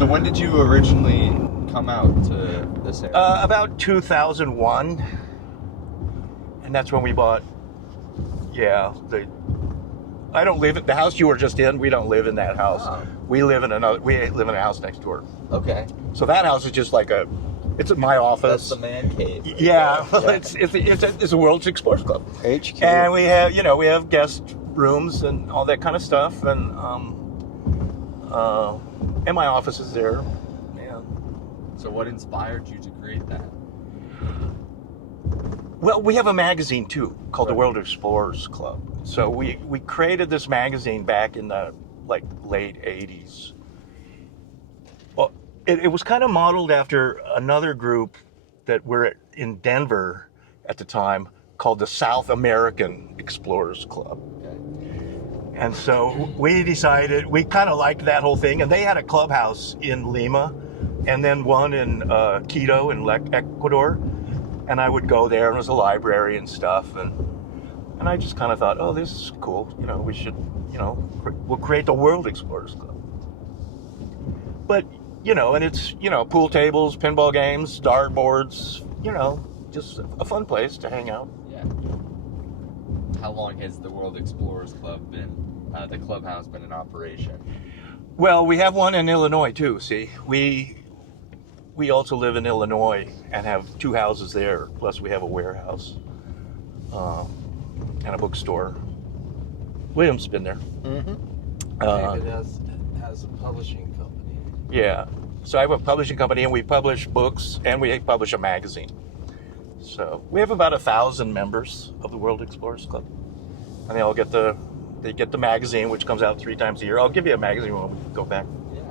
So when did you originally come out to this area? About 2001, and that's when we bought. Yeah, I don't live at the house you were just in. We don't live in that house. Oh. We live in a house next door. Okay. So that house is just like it's my office. That's the man cave. Yeah, it's a World's Explorers Club. HQ. And we have guest rooms and all that kind of stuff, and my office is there. Yeah. So what inspired you to create that? Well, we have a magazine too called the World Explorers Club. So we created this magazine back in the late 80s. Well, it was kind of modeled after another group that were in Denver at the time called the South American Explorers Club. Okay. And so we decided, we kind of liked that whole thing, and they had a clubhouse in Lima and then one in Quito in Ecuador. And I would go there, and it was a library and stuff, and I just kind of thought, oh, this is cool. We should, we'll create the World Explorers Club. But, and it's, pool tables, pinball games, dartboards, just a fun place to hang out. Yeah. How long has the World Explorers Club been, the clubhouse been in operation? Well, we have one in Illinois too, see. We also live in Illinois and have 2 houses there, plus we have a warehouse and a bookstore. William's been there. Mm-hmm. David has a publishing company. Yeah, so I have a publishing company, and we publish books, and we publish a magazine. So we have about 1,000 members of the World Explorers Club, and they all get the magazine, which comes out 3 times a year. I'll give you a magazine when we go back. Yeah.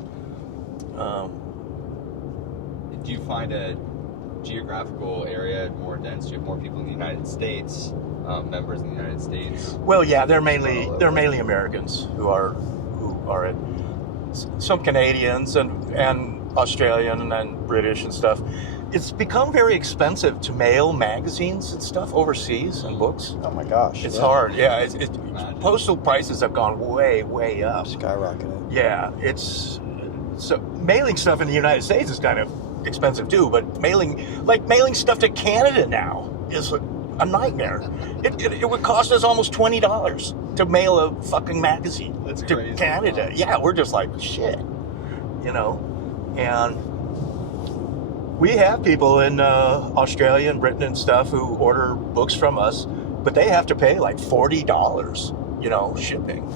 Do you find a geographical area more dense? Do you have more people in the United States, members in the United States? Well, yeah, they're mainly Americans who are at some Canadians and Australian and British and stuff. It's become very expensive to mail magazines and stuff overseas and books. Oh my gosh. It's hard. Yeah, postal prices have gone way up. Skyrocketed. Yeah, so mailing stuff in the United States is kind of expensive too, but mailing stuff to Canada now is a nightmare. It would cost us almost $20 to mail a fucking magazine to crazy. Canada. Yeah, we're just like shit, and we have people in Australia and Britain and stuff who order books from us, but they have to pay like $40, shipping.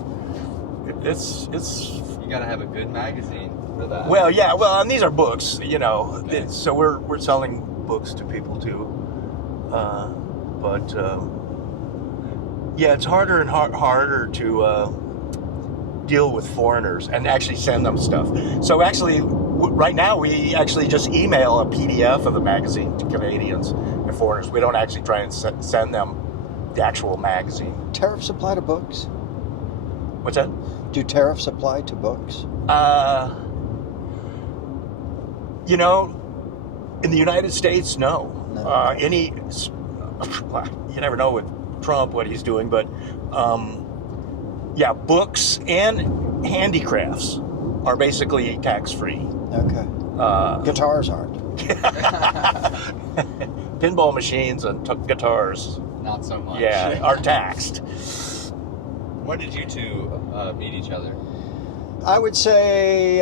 It's You gotta have a good magazine for that. Well, yeah, and these are books, so we're selling books to people too. Yeah, it's harder and harder to deal with foreigners and actually send them stuff. So actually, right now we actually just email a PDF of the magazine to Canadians and foreigners. We don't actually try and send them the actual magazine. Tariffs apply to books? What's that? Do tariffs apply to books? In the United States, no. You never know with Trump what he's doing, but books and handicrafts are basically tax-free. Okay. Guitars aren't. Pinball machines and guitars, Not so much. yeah, are taxed. When did you two meet each other? I would say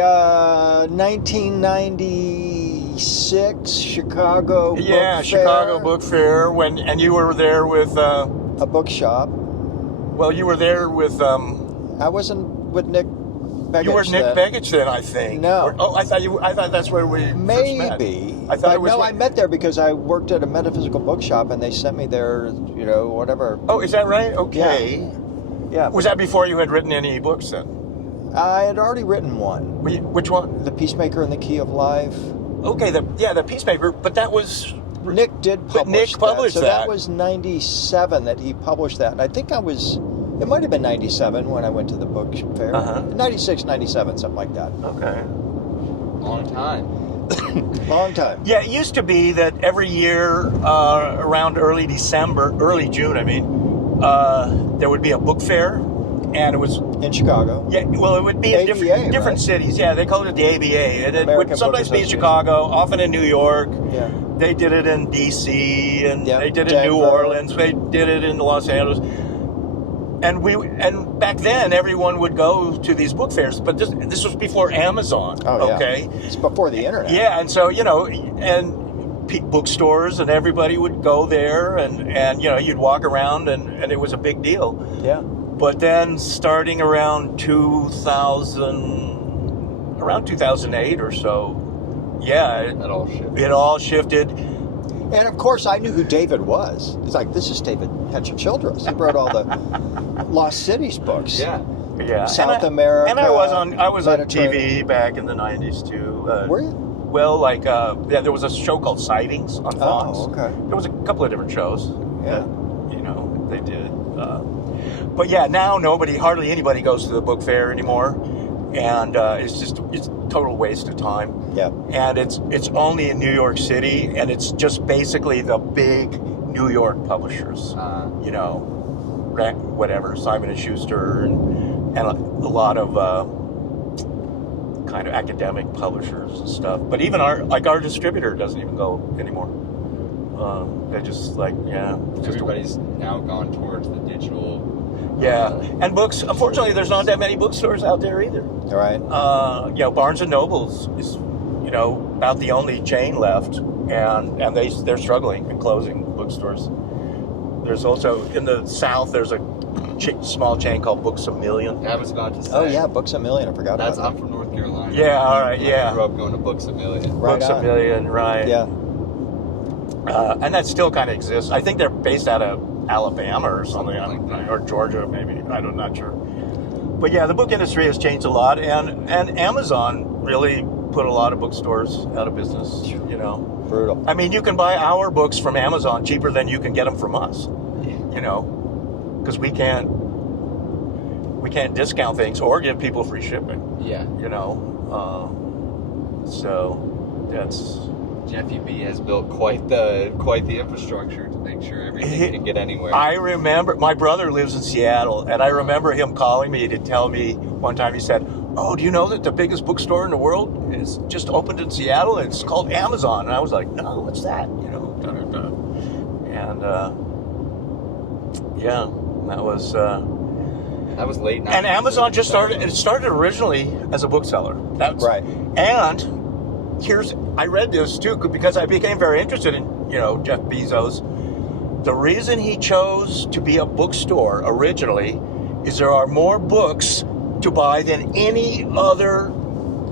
1996 Chicago Book Fair. Chicago Book Fair. And you were there with A bookshop. well, you were there with I wasn't with Nick Begich. you were Nick Begich then, I think. No. I thought that's where we first met. Maybe. I thought it was. I met there because I worked at a metaphysical bookshop and they sent me there, whatever. Oh, is that right? Okay. Yeah. Was that before you had written any books then? I had already written one. Which one? The Peacemaker and the Key of Life. Okay, the Peacemaker, but that was... Nick did publish Nick published that. So that. that was 97 that he published that. And I think it might have been 97 when I went to the book fair. 96, 97, something like that. Okay. Long time. Long time. Yeah, it used to be that every year around early June, there would be a book fair and it was In Chicago. yeah. Well, it would be in ABA, different right? cities. Yeah, they called it the ABA, and it American would sometimes Book be in Association. Chicago, often in New York. Yeah. They did it in D.C. and Yeah, they did it in New Denver. Orleans. They did it in Los Angeles. And back then, everyone would go to these book fairs, but this was before Amazon. Oh, yeah. Okay. It's before the internet. Yeah, and so and bookstores and everybody would go there, and you'd walk around, and it was a big deal. Yeah. But then, starting around 2008 or so, yeah, That all shit. it all shifted. And of course, I knew who David was. It's like, this is David Hatcher Childress. He wrote all the Lost Cities books. Yeah. Yeah, South America, and I was on Mediterranean. TV back in the '90s too. Were you? Well, there was a show called Sightings on Fox. Oh, okay. There was a couple of different shows. Yeah. That, they did. But yeah, now hardly anybody goes to the book fair anymore, and it's a total waste of time. Yeah. And it's only in New York City, and it's just basically the big New York publishers. Whatever, Simon and Schuster, and a lot of kind of academic publishers and stuff. But even our distributor doesn't even go anymore. They're just like, Everybody's now gone towards the digital. and books. Unfortunately, there's not that many bookstores out there either. All right. Barnes and Nobles is, about the only chain left, and they're struggling and closing bookstores. There's also in the South. There's a small chain called Books A Million. I was about to say. Oh, yeah, Books A Million. I forgot about I'm that. from North Carolina. Yeah, all right, I yeah. grew up going to Books A Million. Right Books A on. Million, right? Yeah. And that still kind of exists. I think they're based out of Alabama or something, Something like that. or Georgia, maybe. I'm not sure. But yeah, the book industry has changed a lot, and Amazon really put a lot of bookstores out of business. Brutal. I mean, you can buy our books from Amazon cheaper than you can get them from us. Because we can't discount things or give people free shipping. Yeah. So that's. Jeffy B has built quite the infrastructure to make sure everything can get anywhere. I remember my brother lives in Seattle, and I remember him calling me to tell me one time. He said, "Oh, do you know that the biggest bookstore in the world is just opened in Seattle? It's called Amazon." And I was like, "No, what's that?" And that was late. And Amazon just started. It started originally as a bookseller. That's Right. And I read this too because I became very interested in Jeff Bezos. The reason he chose to be a bookstore originally is there are more books to buy than any other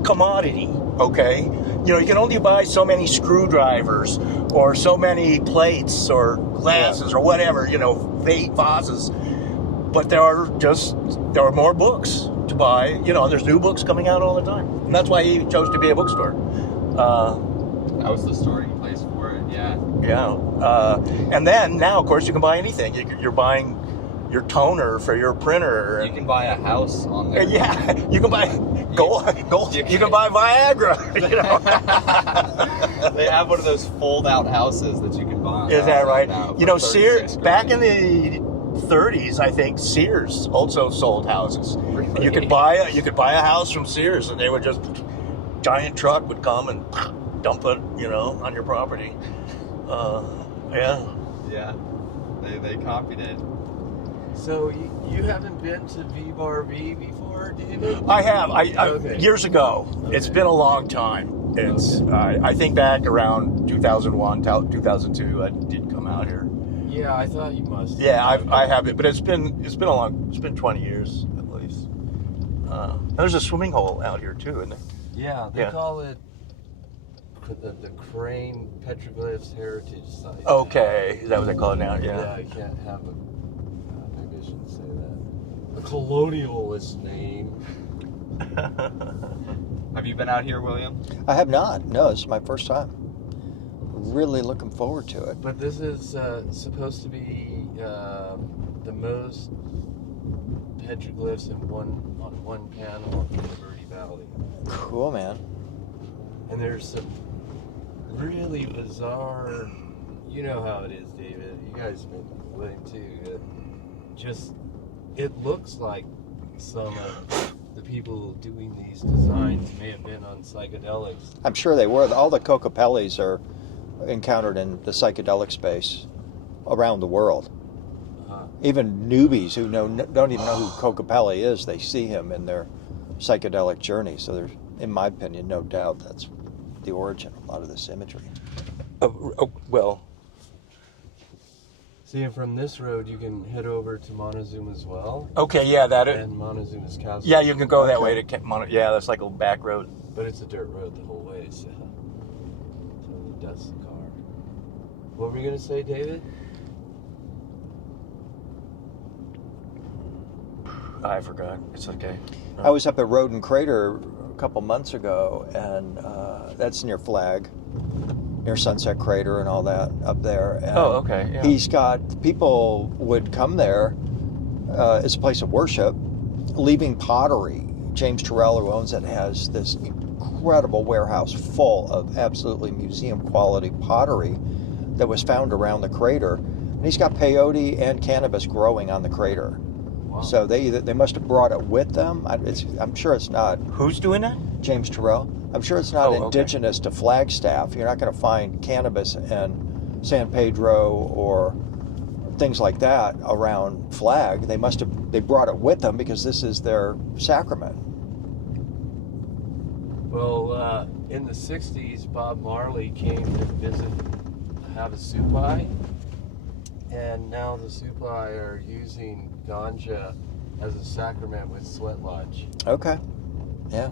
commodity. Okay, you can only buy so many screwdrivers or so many plates or glasses or whatever. Vases. But there are more books to buy. There's new books coming out all the time, and that's why he chose to be a bookstore. That was the starting place for it. Yeah. Yeah. And then now, of course, you can buy anything. You're buying your toner for your printer. You can buy a house on there. Yeah, you can buy gold. You can buy Viagra. They have one of those fold-out houses that you can buy. Is that right? Now for Sears. 36 Back in grand. the 30s, I think Sears also sold houses. Really? And you could buy a house from Sears, and they would just giant truck would come and dump it, on your property. Yeah. Yeah. They copied it. So you haven't been to V-Bar V before, David? I have. Okay. Years ago. Okay. It's been a long time. It's. I think back around 2001, 2002. I did come out here. Yeah, I thought you must. Yeah, I have it, but it's been 20 years at least. There's a swimming hole out here too, isn't there? Yeah, they call it the Crane Petroglyphs Heritage Site. Okay, is that what they call it now? Yeah, I can't have maybe I shouldn't say that. A colonialist name. Have you been out here, William? I have not. No, this is my first time. Really looking forward to it. But this is supposed to be the most petroglyphs on one panel in the Verde Valley. Cool, man. And there's some really bizarre. You know how it is, David. You guys have been living too. It looks like some of the people doing these designs may have been on psychedelics. I'm sure they were. All the Cocopellis are encountered in the psychedelic space around the world. Even newbies who don't even know who Cocopelli is, they see him in their psychedelic journey. So there's, in my opinion, no doubt that's the origin of a lot of this imagery. Well, See, and from this road, you can head over to Montezuma as well. okay, yeah, And Montezuma's castle. yeah, you can go that way to yeah, that's like a back road. But it's a dirt road the whole way, so totally dusts the car. What were you going to say, David? I forgot. It's okay. I was up at Roden Crater a couple months ago, and that's near Flag, near Sunset Crater and all that up there. And Oh, okay, yeah. He's got, people would come there as a place of worship, leaving pottery. James Terrell, who owns it, has this incredible warehouse full of absolutely museum quality pottery that was found around the crater. And he's got peyote and cannabis growing on the crater. Wow. So they must have brought it with them. I'm sure it's not Who's doing that? James Terrell. I'm sure it's not Oh, okay. indigenous to Flagstaff. You're not going to find cannabis in San Pedro or things like that around Flag. They brought it with them because this is their sacrament. Well, in the 60s, Bob Marley came to visit Havasupai, and now the Supai are using ganja as a sacrament with Sweat Lodge, Okay. Yeah.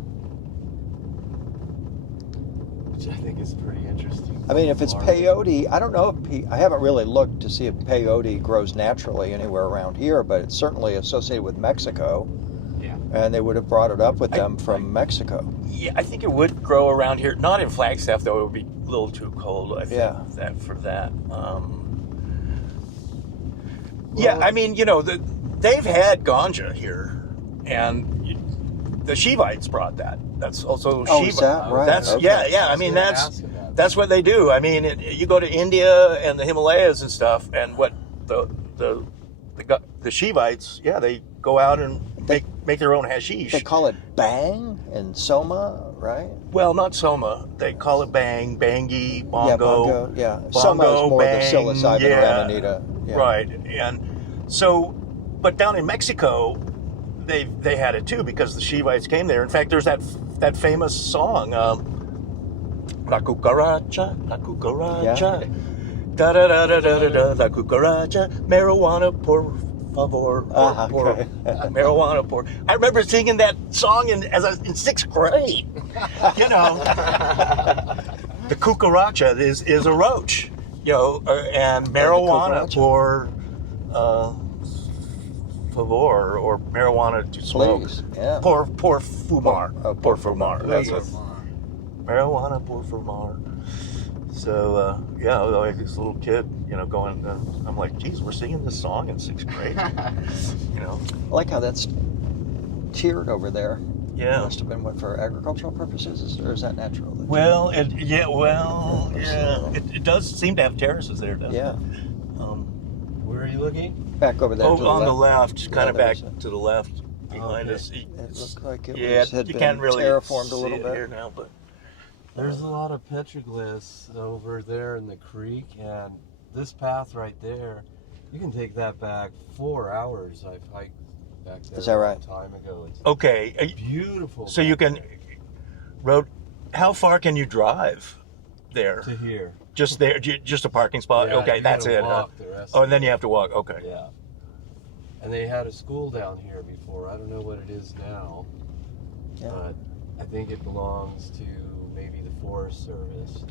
which I think is pretty interesting. I mean, if it's Marley. peyote, I don't know if I haven't really looked to see if peyote grows naturally anywhere around here, but it's certainly associated with Mexico, Yeah. and they would have brought it up with them from Mexico. Yeah, I think it would grow around here. Not in Flagstaff, though. It would be a little too cold, I think, Yeah. for that. Yeah, I mean, they've had ganja here, and the Shivites brought that. That's also Oh, Shiva. is that right? That's Okay. yeah. I mean, that's what they do. I mean, you go to India and the Himalayas and stuff, and what the Shivites, yeah, they go out and make their own hashish. They call it bang in Soma, right? Well, not Soma. They call it bang, bangi, bongo. Yeah, bongo. Yeah, bongo, Soma is more bang, the psilocybin or amanita. Yeah. Right. And so, but down in Mexico, they had it too because the Shivites came there. In fact, there's that famous song, La Cucaracha, da da da da da da, La Cucaracha, marijuana por favor, por marijuana por. I remember singing that song in 6th grade. The cucaracha is a roach, and marijuana por favor, or marijuana to smoke. Please, yeah. Por fumar. Por fumar. That's Please. what. Marijuana por fumar. So, like this little kid, going, I'm like, geez, we're singing this song in 6th grade. I like how that's tiered over there. Yeah. Must have been what, for agricultural purposes, or is that natural? Well, it does seem to have terraces there, doesn't Yeah. it? Where are you looking? Back over there. to on the left, kind of back there's to the left behind Okay. us. It looked like it had you been can't really terraformed a see little it bit. here now, but There's a lot of petroglyphs over there in the creek, and this path right there, you can take that back 4 hours. I've hiked back there Is that right? a long time ago. It's okay. beautiful. So you back can how far can you drive there? there to here. Just there, just a parking spot. Yeah, okay, you that's gotta it. Huh? walk the rest Oh, of and then it. you have to walk. Okay. Yeah. And they had a school down here before. I don't know what it is now, Yeah. but I think it belongs to maybe the Forest Service.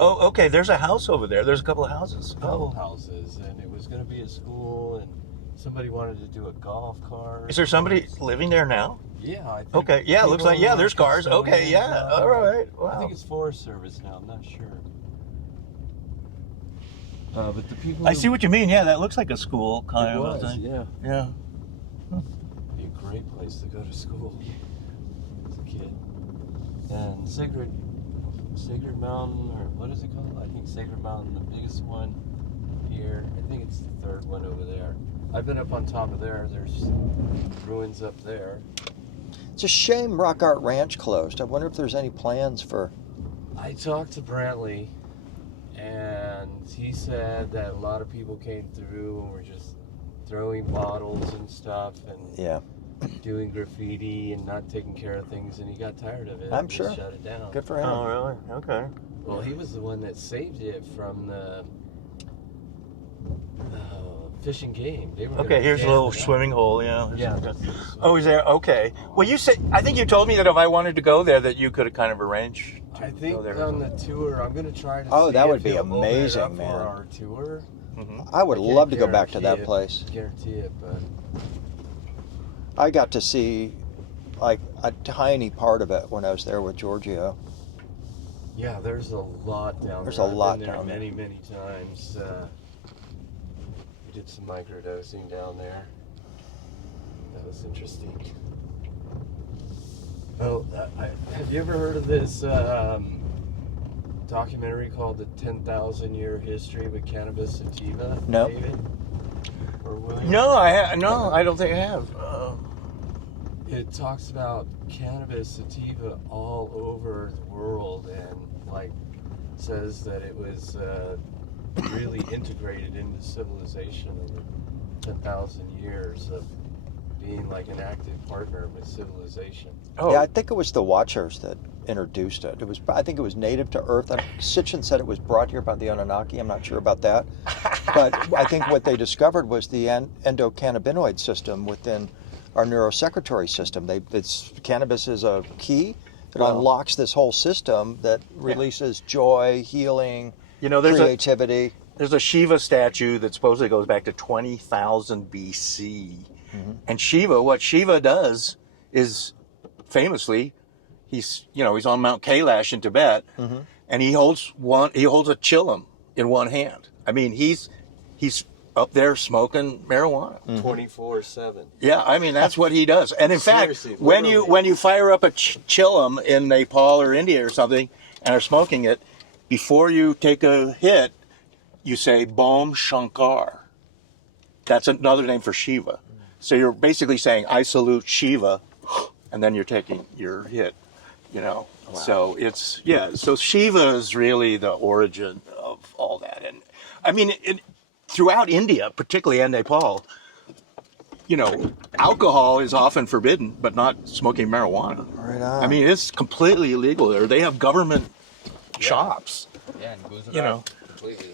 Oh, okay. There's a house over there. There's a couple of houses. Couple houses, and it was going to be a school, and somebody wanted to do a golf cart. Is there somebody living there now? Yeah, I think. Okay. Yeah, it looks like there's cars. Okay. Yeah. All right. Wow. I think it's Forest Service now. I'm not sure. But the people. I see what you mean. Yeah, that looks like a school kind it of was, a thing. yeah. Yeah. Be a great place to go to school as a kid. And Sacred Mountain, or what is it called? I think Sacred Mountain, the biggest one here. I think it's the third one over there. I've been up on top of there. There's ruins up there. It's a shame Rock Art Ranch closed. I wonder if there's any plans for... I talked to Brantley, and he said that a lot of people came through and were just throwing bottles and stuff and Yeah, doing graffiti and not taking care of things, and he got tired of it. I'm and sure. Just shut it down. good for him. Oh, really? Okay. Well, he was the one that saved it from the Fish and Game. They were Okay, gonna here's a dam little it up. swimming hole, yeah. Yeah. Oh, is there? Okay. Well, you said, I think you told me that if I wanted to go there, that you could have kind of arranged to I think go there. on the tour, I'm going to try to. Oh, see that if would be he'll open it amazing, up man. For our tour, I would I can't love to go back to that guarantee it. place. Guarantee it, but I got to see like a tiny part of it when I was there with Giorgio. yeah, there's a lot down There's there. a lot I've been there down there. many, many times. We did some microdosing down there. That was interesting. Oh, have you ever heard of this documentary called The 10,000 Year History of Cannabis Sativa? No. David? Or William? No, I don't think I have. It talks about cannabis sativa all over the world, and like says that it was really integrated into civilization over 10,000 years of being like an active partner with civilization. Oh, Yeah, I think it was the Watchers that introduced it. I think it was native to Earth. Sitchin said it was brought here by the Anunnaki. I'm not sure about that. But I think what they discovered was the endocannabinoid system within our neurosecretory system. Cannabis is a key. It Wow. unlocks this whole system that releases joy, healing, you know, there's creativity. a Shiva statue that supposedly goes back to 20,000 BC. And Shiva, what Shiva does is famously, he's on Mount Kailash in Tibet, and he holds a chillum in one hand. I mean, he's up there smoking marijuana. 24/7. Yeah, I mean that's what he does. And in fact, Seriously, when literally. you fire up a chillum in Nepal or India or something and are smoking it, before you take a hit, you say Bom Shankar. That's another name for Shiva. So you're basically saying I salute Shiva, and then you're taking your hit. So so Shiva is really the origin of all that. And I mean throughout India, particularly and Nepal, alcohol is often forbidden, but not smoking marijuana. Right on. I mean, it's completely illegal there. They have government shops. Yeah, and Gujarat, You know. completely.